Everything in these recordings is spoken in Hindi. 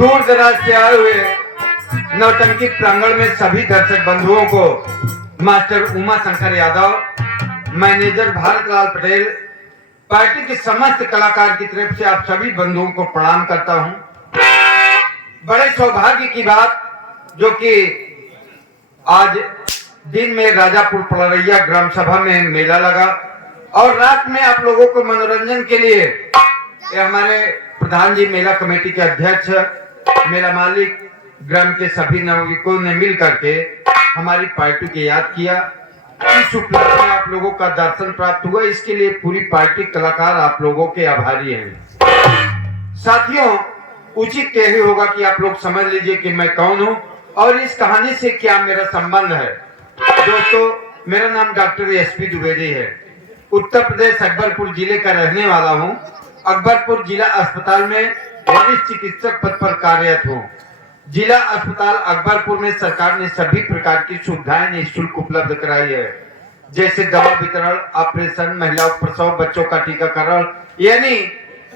दूर दराज से आए हुए नौटंकी प्रांगण में सभी दर्शक बंधुओं को मास्टर उमा शंकर यादव, मैनेजर भारत लाल पटेल, पार्टी के समस्त कलाकार की तरफ से आप सभी बंधुओं को प्रणाम करता हूं। बड़े सौभाग्य की बात जो कि आज दिन में राजापुर पलरैया ग्राम सभा में मेला लगा और रात में आप लोगों को मनोरंजन के लिए ये हमारे प्रधान जी, मेला कमेटी के अध्यक्ष, मेला मालिक, ग्राम के सभी नागरिकों ने मिल करके हमारी पार्टी को याद किया। इस उपलक्ष्य में आप लोगों का दर्शन प्राप्त हुआ, इसके लिए पूरी पार्टी कलाकार आप लोगों के आभारी हैं। साथियों, उचित यही होगा कि आप लोग समझ लीजिए कि मैं कौन हूं और इस कहानी से क्या मेरा संबंध है। दोस्तों, मेरा नाम डॉक्टर एसपी द्विवेदी है। उत्तर प्रदेश अकबरपुर जिले का रहने वाला हूं। अकबरपुर जिला अस्पताल में वरिष्ठ चिकित्सक पद पर कार्यरत हूं। जिला अस्पताल अकबरपुर में सरकार ने सभी प्रकार की सुविधाएं निःशुल्क उपलब्ध कराई है, जैसे दवा वितरण, ऑपरेशन, महिलाओं प्रसव, बच्चों का टीकाकरण, यानी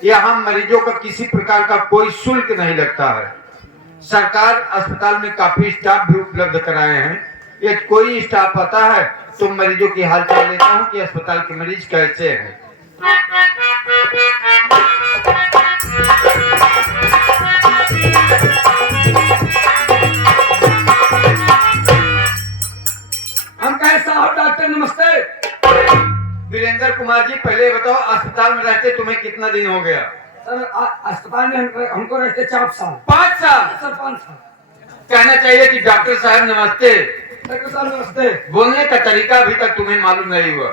यहाँ मरीजों का किसी प्रकार का कोई शुल्क नहीं लगता है। सरकार अस्पताल में काफी स्टाफ भी उपलब्ध कराए हैं। यदि कोई स्टाफ आता है तो मरीजों की हालचाल लेता हूँ कि अस्पताल के मरीज कैसे हैं। हम कैसा हो डॉक्टर? नमस्ते। वीरेंद्र कुमार जी, पहले बताओ, अस्पताल में रहते तुम्हें कितना दिन हो गया? सर, अस्पताल में हमको रहते 4 साल। 5 साल? सर, 5 साल। कहना चाहिए कि डॉक्टर साहब नमस्ते। डॉक्टर साहब नमस्ते। बोलने का तरीका अभी तक तुम्हें मालूम नहीं हुआ?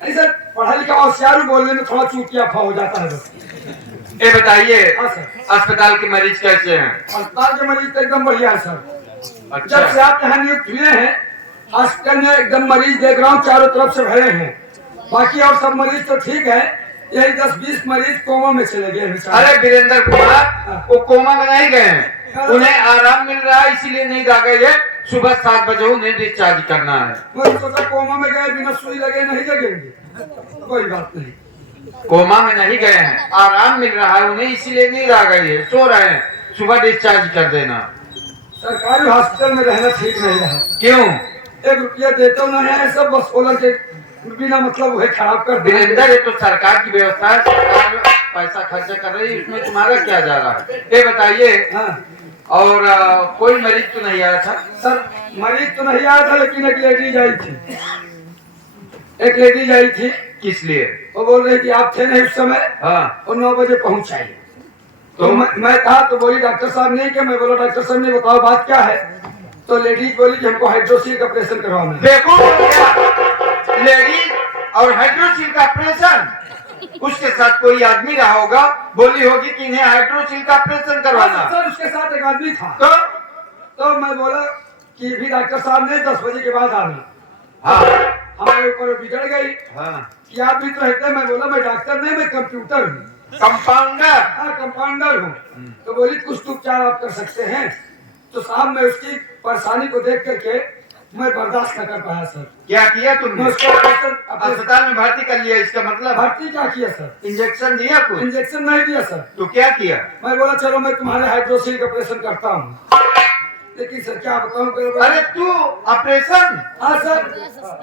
नहीं सर, पढ़ा लिखा होशियार बोलने में थोड़ा चूतिया हो जाता है बस। ये बताइए, हाँ सर, अस्पताल के मरीज कैसे हैं? अस्पताल के मरीज तो एकदम बढ़िया है सर। अच्छा। जब से आप यहाँ नियुक्त हुए हैं, हॉस्पिटल में एकदम मरीज देख रहा हूँ चारों तरफ से भरे हैं। बाकी और सब मरीज तो ठीक है, यही 10-20 मरीज कोमा में चले गए हैं। अरे वीरेंद्र कुमार, वो कोमा में नहीं गए हैं, उन्हें आराम मिल रहा है, इसीलिए नहीं जा गए है। सुबह 7 बजे उन्हें डिस्चार्ज करना है। मैं सोचा कोमा में गए, बिना सुई लगे नहीं जगेंगे। कोई बात नहीं, कोमा में नहीं गए हैं, आराम मिल रहा है उन्हें, इसीलिए नहीं जा गए है, सो रहे हैं। सुबह डिस्चार्ज कर देना। सरकारी हॉस्पिटल में रहना ठीक नहीं रहा। क्यों? 1 रुपया देते नहीं है, सब बस बोला के बिना मतलब वही खराब कर दे। वीरेंद्र, ये तो सरकार की व्यवस्था है, सरकार पैसा खर्चा कर रही है, इसमें तुम्हारा क्या जा रहा है? ये बताइए। हाँ। और कोई मरीज तो नहीं आया था? सर, मरीज तो नहीं आया था, लेकिन एक लेडीज आई थी। एक लेडीज आई थी। किस लिए? वो बोल रही थी आप थे नहीं उस समय। हाँ। और 9 बजे पहुंच आई। तो मैं कहा, तो बोली डॉक्टर साहब नहीं क्या? मैं बोला डॉक्टर साहब ने बताओ बात क्या है? तो लेडीज बोली कि हमको हाइड्रोसील का ऑपरेशन करवाना है। देखो लेडीज और हाइड्रोसील का ऑपरेशन, उसके साथ कोई आदमी रहा होगा, बोली होगी कि इन्हें हाइड्रोसील का ऑपरेशन करवाना। सर, उसके साथ एक आदमी था। तो मैं बोला कि भी डॉक्टर साहब ने 10 बजे के बाद आना। हाँ। हमारे ऊपर बिगड़ गई। हाँ। कि आप भी तो रहते। मैं बोला मैं डॉक्टर नहीं, मैं कंप्यूटर हूँ, कंपाउंडर। हाँ, कंपाउंडर हूँ। तो बोली कुछ तो उपचार आप कर सकते हैं। तो साहब, मैं उसकी परेशानी को देख करके मैं बर्दाश्त न कर पाया सर। क्या किया तुमने? मैं उसको अस्पताल में भर्ती कर लिया, इसका मतलब? भर्ती क्या किया सर? इंजेक्शन दिया कुछ? इंजेक्शन नहीं दिया सर। तो क्या किया? मैं बोला चलो मैं तुम्हारे हाइड्रोसील का ऑपरेशन करता हूँ। लेकिन सर क्या बताऊँ? अरे तू ऑपरेशन? हाँ सर,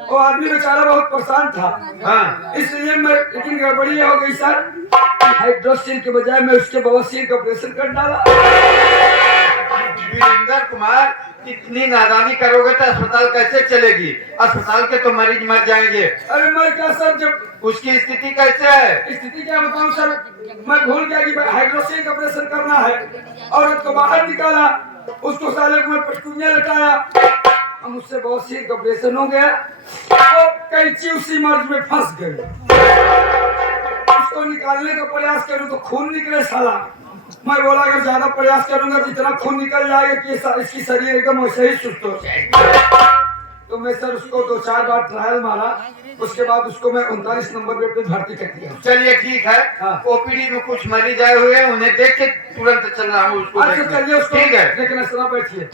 वो आदमी बेचारा बहुत परेशान था। हाँ। इसलिए मैं, लेकिन गड़बड़ी हो गई सर, हाइड्रोसील के बजाय मैं उसके बवासीर का ऑपरेशन कर डाला। वीरेंद्र कुमार, इतनी नादानी करोगे तो अस्पताल कैसे चलेगी? अस्पताल के तो मरीज मर जाएंगे। अरे मैं क्या सर, जब उसकी स्थिति कैसे है? स्थिति क्या बताऊं सर, मैं भूल गया कि हाइड्रोसील का ऑपरेशन करना है। औरत को बाहर निकाला, उसको साले को मैं पटकुनिया लटाया, हम उससे बवासीर का ऑपरेशन हो गया। और कैंची उसी मर्ज में फंस गई। उसको निकालने का प्रयास करूं तो खून निकले साला। मैं बोला अगर ज्यादा प्रयास करूंगा तो इतना खून निकल जाएगा कि इसकी शरीर एकदम वैसे ही सुस्त हो जाएगा। तो मैं सर उसको 2-4 बार ट्रायल मारा। उसके बाद उसको मैं 39 नंबर पे भर्ती कर दिया। चलिए ठीक है। हाँ। ओपीडी में कुछ मरीज आए हुए हैं, उन्हें देख के तुरंत चल रहा हूँ उसको देखने। चलिए उसको ठीक है। देखना, सुना बैठिए।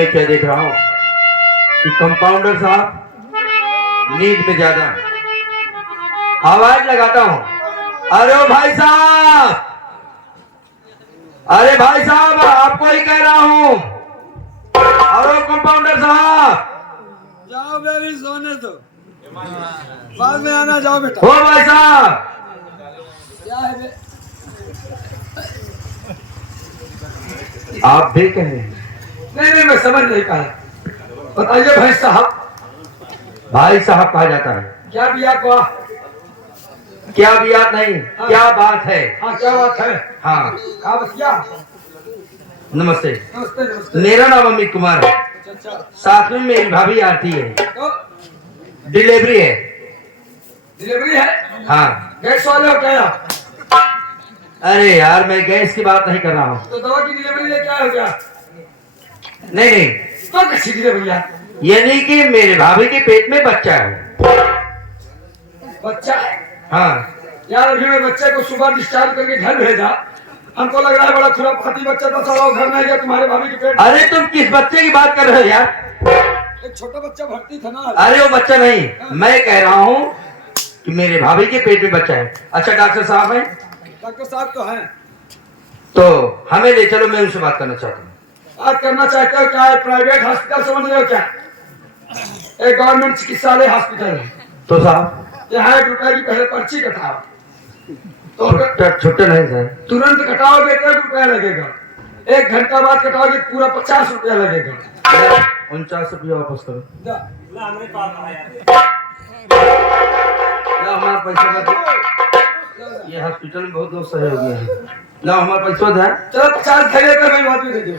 मैं क्या देख रहा हूँ कि कंपाउंडर साहब नींद में ज्यादा आवाज लगाता हूँ, अरे ओ भाई साहब, अरे भाई साहब आपको ही कह रहा हूँ, अरे कंपाउंडर साहब जाओ बेबी सोने दो, बाद में आना, जाओ बेटा। हो भाई साहब, क्या है बे? आप देख रहे हैं? नहीं मैं समझ नहीं पाया, बताइए भाई साहब। भाई साहब कहा जाता है। क्या बिया को? क्या बियात नहीं, क्या बात है? हाँ क्या बात है? हाँ कहा बतिया? नमस्ते, नमस्ते नमस्ते। मेरा नाम अमित कुमार है, अच्छा, साथ में मेरी भाभी आती है, तो डिलीवरी है। डिलीवरी है? हाँ। गैस वाले हो क्या? अरे यार मैं गैस की बात नहीं कर रहा हूँ। तो दवा की डिलीवरी लेके आए हो क्या? नहीं नहीं, तो कैसी डिलीवरी है? यानी कि मेरे भाभी के पेट में बच्चा है। बच्चा है? हाँ। यार अभी मैं बच्चे को सुबह डिस्चार्ज करके घर भेजा, हमको लग रहा है बड़ा खुरापाती बच्चा था, साला वो घर में आ गया तुम्हारे भाभी के पेट। अरे तुम किस बच्चे की बात कर रहे हो यार? एक छोटा बच्चा भर्ती था ना। अरे वो बच्चा नहीं, मैं कह रहा हूँ कि मेरे भाभी के पेट में बच्चा है। अच्छा डॉक्टर साहब हैं? डॉक्टर साहब तो हैं। तो हमें ले चलो, मैं उनसे बात करना चाहता हूँ। बात करना चाहते हो क्या? प्राइवेट हॉस्पिटल समझ रहे हो क्या? एक गवर्नमेंट चिकित्सालय हॉस्पिटल है। तो साहब यहाँ 1 रुपए की पहले पर्ची कटाओ, तो छुट्टा नहीं सर, तुरंत कटाओगे तो 1 रुपया लगेगा, 1 घंटा बाद कटाओगे पूरा 50 रुपया लगेगा। 49 रुपया वापस करो। जा। ला हमारा पैसा दे। ये हॉस्पिटल में बहुत लोग सहयोगी हैं। ला हमारा पैसा दे। चलो 50 खरीदे कर मैं बात भी दे दूँ।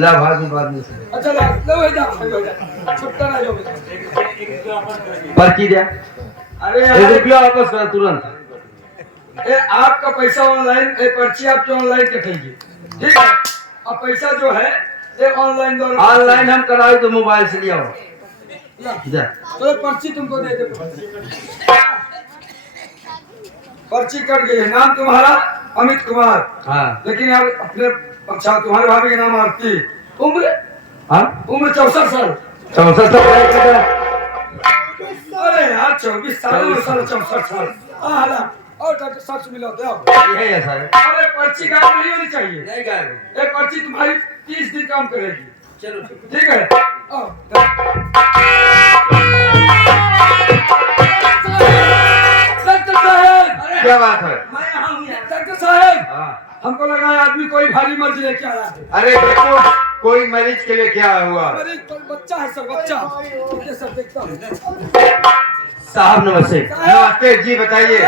ला बाद में से। अच्छा ला लो जा, छुट्टा ना जाओ। पर्ची दे। अरे 1 यार रुपया वापस करो तुरंत। आपका पैसा ऑनलाइन, पर्ची आपकी ऑनलाइन कटेगी, ठीक है? अब पैसा जो है ये ऑनलाइन दो। ऑनलाइन हम कराए तो मोबाइल से लिया जा। चलो पर्ची तुमको दे दे। पर्ची कट गई है। नाम तुम्हारा अमित कुमार। हाँ। लेकिन यार अपने अच्छा तुम्हारे भाभी के नाम आरती। उम्र? हाँ? उम्र 64 साल। 64 साल। अरे यार 24 साल 64 साल। हाँ और डॉक्टर साहब से मिला होते हो? ये ऐसा है। अरे पर्ची गायब नहीं होनी चाहिए। नहीं गायब। एक पर्ची तुम्हारी 30 दिन काम करेगी। चलो ठीक है? डॉक्टर साहब, क्या बात है? मैं यहाँ हूँ। डॉक्टर साहब, हाँ। हमको लगा है आदमी कोई भारी मर्ज लेके आया है। अरे देखो कोई मरीज के लिए क्या हुआ? मरीज तो बच्चा है सर, बच्चा। ये सब देखता हूँ। साहब नमस्ते। नमस्ते जी, बताइए।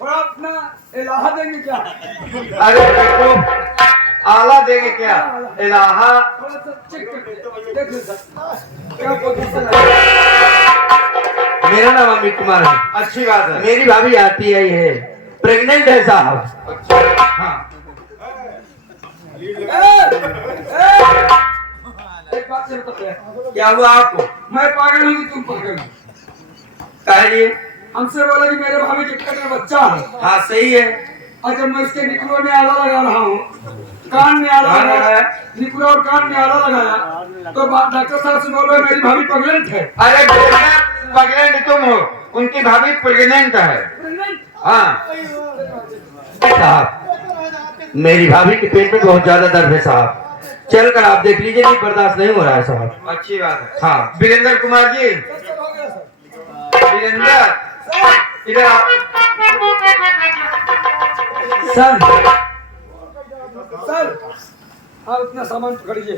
थोड़ा अपना इलाहा देंगे क्या? अरे देखो आला देंगे क्या? इलाहा। थोड़ा सा चेक करके देख लो सर, क्या पोजीशन है? मेरा नाम अमित कुमार है। अच्छी बात है। मेरी भाभी आती है, ये प्रेग्नेंट है साहब। अच्छा। हाँ। एक बात से बताओ, क्या हुआ आपको? मैं पागल हूँ कि तुम पागल हो? कहिए। हमसे बोला कि मेरे भाभी के पेट में बच्चा है। हाँ सही है। और जब मैं इसके निकुरो में आला लगा रहा हूँ, कान में आला लगाया, निकुरो और कान में आला लगाया, तो डॉक्टर साहब से बोल रहे मेरी भाभी प्रेग्नेंट है। अरे प्रेग्नेंट तुम हो, उनकी भाभी प्रेग्नेंट है। हाँ साहब, मेरी भाभी के पेट में बहुत ज्यादा दर्द है साहब, चल कर आप देख लीजिए, नहीं बर्दाश्त नहीं हो रहा है साहब। अच्छी बात है। हाँ वीरेंद्र कुमार जी, वीरेंद्र इधर आओ। सर सर आप अपना सामान पकड़िए।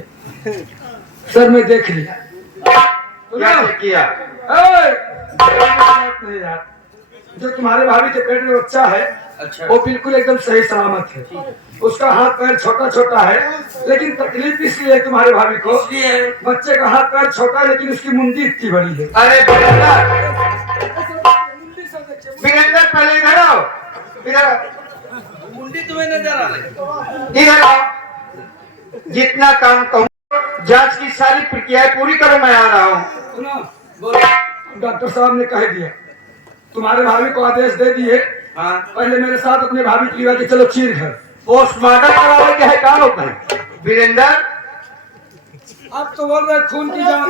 सर मैं देख लिया। क्या चेक किया? नहीं यार, जो तुम्हारे भाभी के पेट में बच्चा है, अच्छा। वो बिल्कुल एकदम सही सलामत है। उसका हाथ पैर छोटा छोटा है, लेकिन तकलीफ इसलिए है तुम्हारे भाभी को, बच्चे का हाथ पैर छोटा है लेकिन उसकी मुंडी इतनी बड़ी है। अरे वीरेंद्र पहले इधर आओ। इधर मुंडी तुम्हें नजर आ रही? इधर आओ। जितना काम कहूँ, जांच की सारी प्रक्रियाएं पूरी करो, मैं आ रहा हूँ। सुनो, डॉक्टर साहब ने कह दिया, तुम्हारे भाभी को आदेश दे दिए। हाँ। पहले मेरे साथ अपने भाभी की लिवा के चलो चीर घर। पोस्टमार्टम करावे के है, कहा होता है वीरेंद्र? आप तो बोल रहे खून की जांच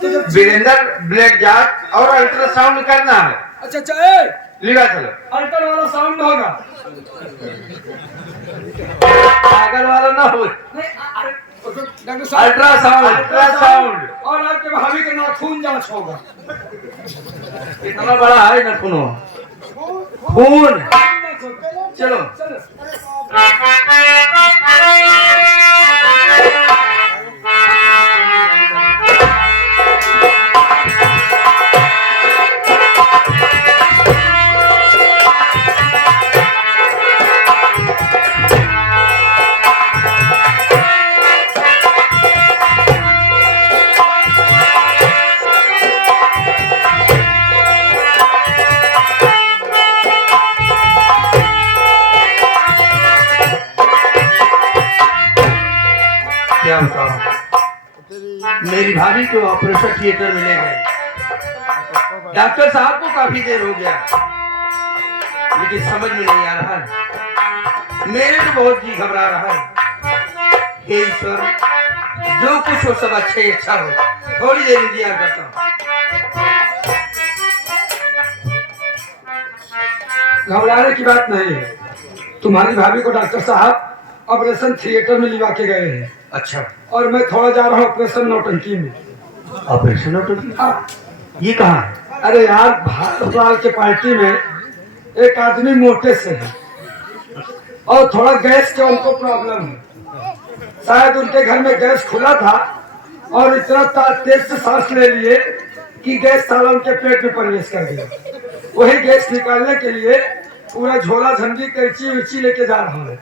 तो जब- वीरेंद्र ब्लड जांच और अल्ट्रासाउंड करना है। अच्छा अच्छा ए लिवा चलो। अल्टर वाला साउंड होगा पागल वाला ना हो। नहीं अरे डॉक्टर साहब अल्ट्रासाउंड अल्ट्रासाउंड और आपके भाभी का नाखून जांच होगा कितना बड़ा है ना खून खून। चलो चलो क्या बताऊं, मेरी भाभी को ऑपरेशन थिएटर में ले गए। डॉक्टर साहब को काफी देर हो गया, लेकिन समझ में नहीं आ रहा है। मेरे तो बहुत जी घबरा रहा है। हे ईश्वर, जो कुछ हो सब अच्छा ही अच्छा हो। थोड़ी देर इंतजार करता हूँ। घबराने की बात नहीं है। तुम्हारी भाभी को डॉक्टर साहब ऑपरेशन थिएटर में लिवा के गए हैं अच्छा, और मैं थोड़ा जा रहा हूँ ऑपरेशन नौटंकी में। ऑपरेशन होटल हाँ, ये कहाँ है? अरे यार भारत लाल के पार्टी में एक आदमी मोटे से है और थोड़ा गैस के उनको प्रॉब्लम है। शायद उनके घर में गैस खुला था और इतना तेज से सांस ले लिए कि गैस साला उनके पेट में प्रवेश कर गया। वही गैस निकालने के लिए पूरा झोला झंडी कैंची उची लेके जा रहा है।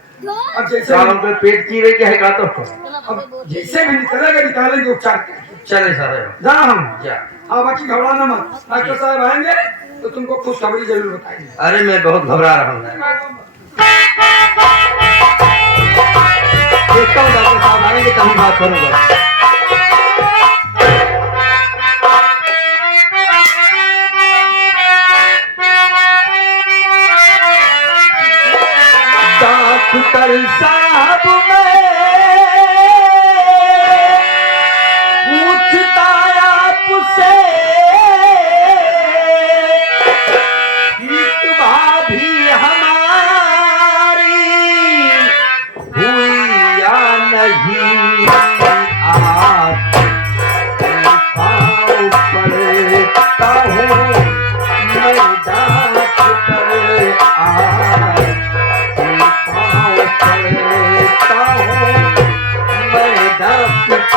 अब जैसे सालों पे पेट चीरे के है का तो अब जैसे भी निकलेगा निकालेंगे उपचार करके। चले सारे जा हम क्या? हाँ, बाकी घबराना मत। डॉक्टर साहब आएंगे तो तुमको खुशखबरी जरूर बताएंगे। अरे मैं बहुत घबरा रहा हूँ। देखता हूँ डॉक्टर साहब आएंगे तभी बात करूंगा। डॉक्टर साहब मैं पूछता आपसे, एक भाभी हमारी हुई या नहीं? आप पाँव पड़ता हूँ मैं डॉक्टर, आज पाँव पड़ता हूँ मैं डॉक्टर।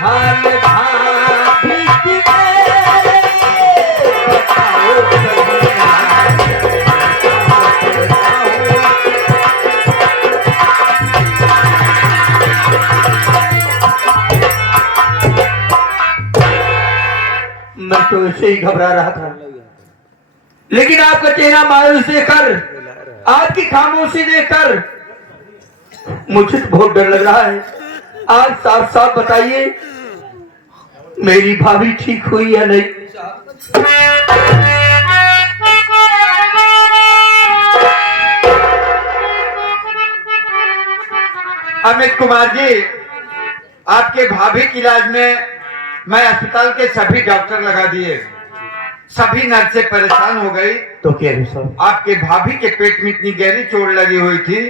हाल भाभी की मेरे बताओ कहिया, पड़ता हूँ। मैं तो ऐसे ही घबरा रहा था, लेकिन आपका चेहरा मायूस देखकर, आपकी खामोशी देखकर मुझे तो बहुत डर लग रहा है। आज साफ साफ बताइए, मेरी भाभी ठीक हुई या नहीं? अमित कुमार जी, आपके भाभी के इलाज में मैं अस्पताल के सभी डॉक्टर लगा दिए, सभी नर्सें परेशान हो गई। तो क्या सर, आपके भाभी के पेट में इतनी गहरी चोट लगी हुई थी,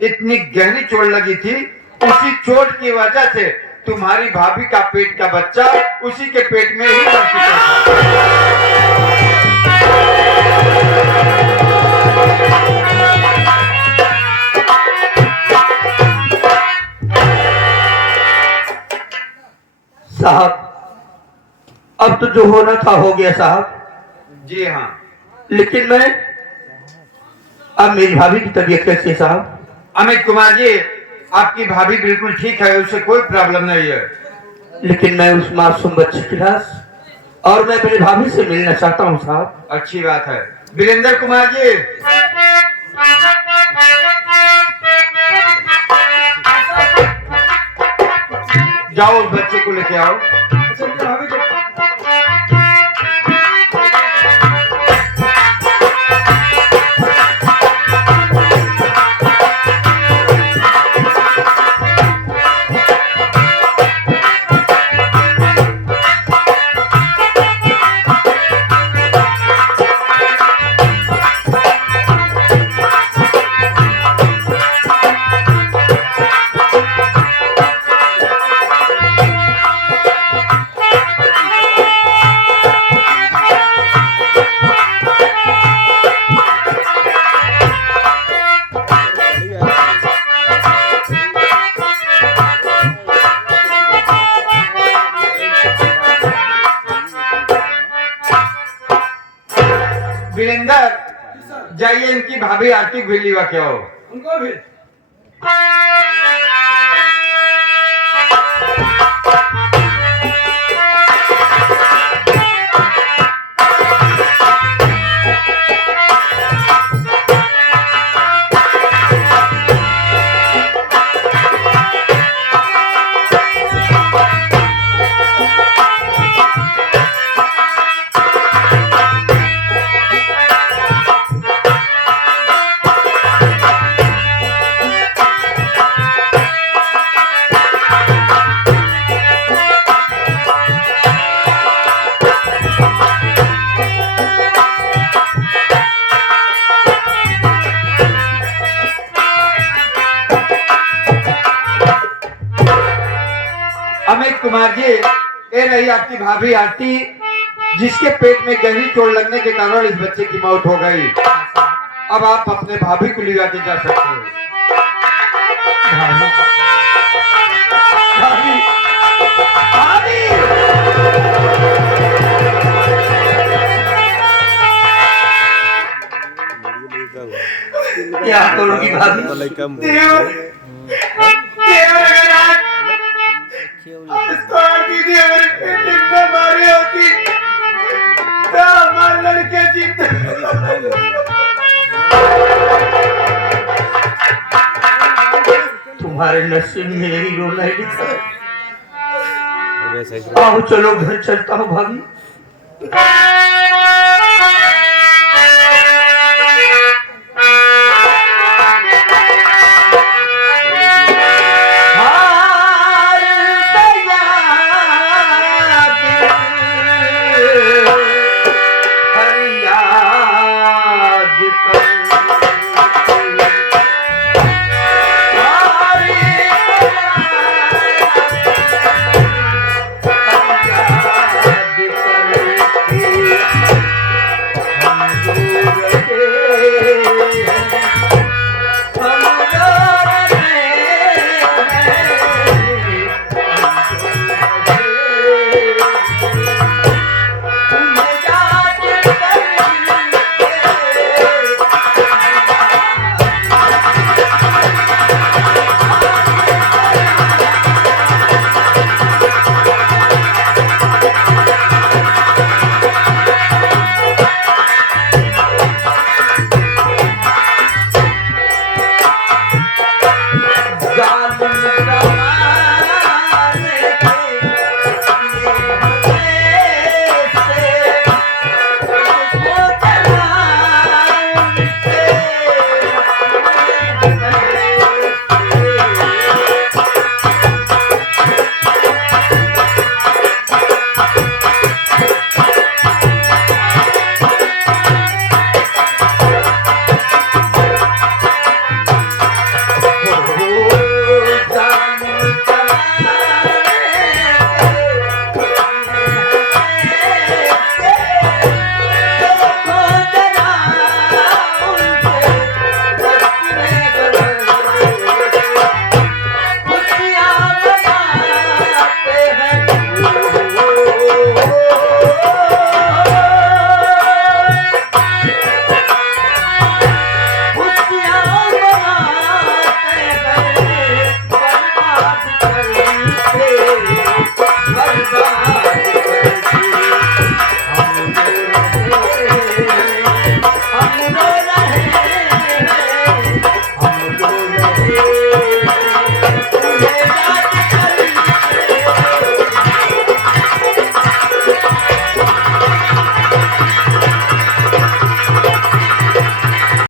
इतनी गहरी चोट लगी थी, उसी चोट की वजह से तुम्हारी भाभी का पेट का बच्चा उसी के पेट में ही मर चुका था। साहब, अब तो जो होना था हो गया साहब। जी हाँ, लेकिन मैं अब मेरी भाभी की तबीयत कैसी है साहब? अमित कुमार जी, आपकी भाभी बिल्कुल ठीक है, उसे कोई प्रॉब्लम नहीं है। लेकिन मैं उस मासूम बच्चे के पास और मैं अपनी भाभी से मिलना चाहता हूँ साहब। अच्छी बात है। वीरेंद्र कुमार जी, जाओ उस बच्चे को लेके आओ। वीरेंद्र सर जाइए इनकी भाभी आरती भी लिवा क्या हो। उनको भी अमित कुमार जी, ये रही आपकी भाभी आरती, जिसके पेट में गहरी चोट लगने के कारण इस बच्चे की मौत हो गई। अब आप अपने भाभी को लिवा के जा सकते हो। भाभी, भाभी, भाभी। क्या करोगी भाभी? देवर, देवर अगर आज तो आरती देवर के जिंदा मारी होती तो हमारे लड़के जीते। तुम्हारे नसीब में मेरी रोना ही लिखा है। आओ चलो घर चलता हूँ भाभी।